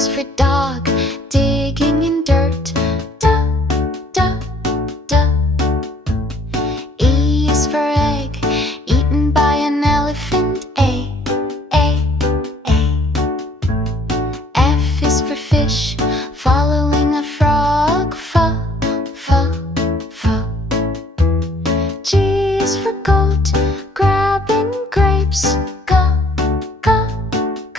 is for dog, digging in dirt. Da, da, da. E is for egg, eaten by an elephant. A, A. F is for fish, following a frog. F, F, F. G is for goat, grabbing grapes. G, G, G.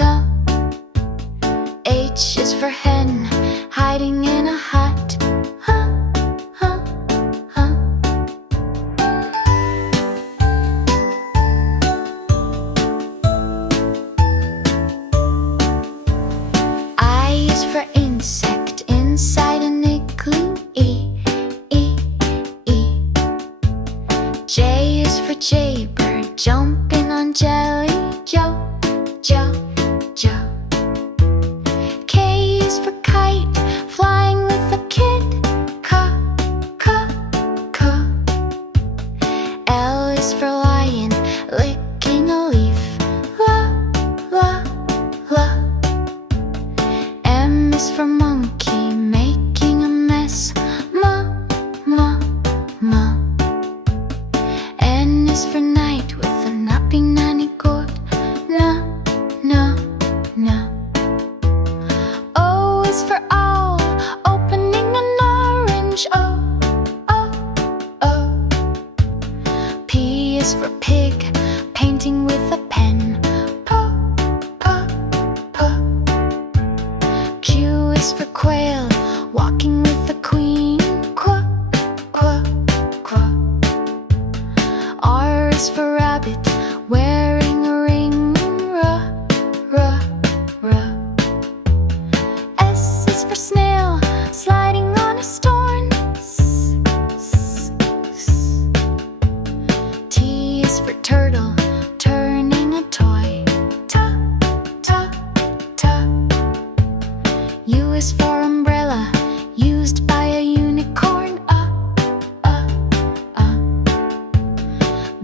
H is for hen, hiding in a hut. H, H, H. I is for insect, inside an igloo. E, E, E. J is for jaybird, jumping on jelly. Jo, Jo, Jo. K is for kite, flying with a kid. K, K, K. L is for lion, licking a leaf. La, la, la. M is for monkey, making a mess. Ma, ma, ma. N is for night, with a napping nanny goat. Na, na, na. O is for owl, opening an orange. O, O, O. P is for pig, painting with a pen. P, P, P. Q is for quail, walking with the queen. Qu, Qu, Qu. R is for rabbit, wearing a ring. R, R, R. S is for snail, sliding on a stone. S, S, S. T is for turtle, turning a toy. T, T, T. U is for umbrella, used by a unicorn.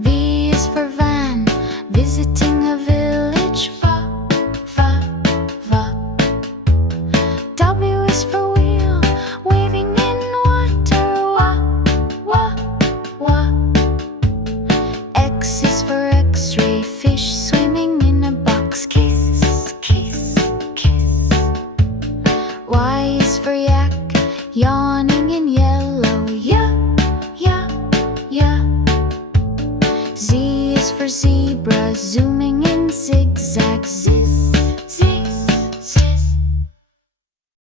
V is for van, visiting a village. V, V, V. W is for wheel, waving in water. W, W, W. X is for x-ray, fish swimming in a box. Kiss, kiss, kiss. Y is for yak, yawning in yellow. Yeah, yeah, yeah. Z is for zebra, zooming in zigzag. Z,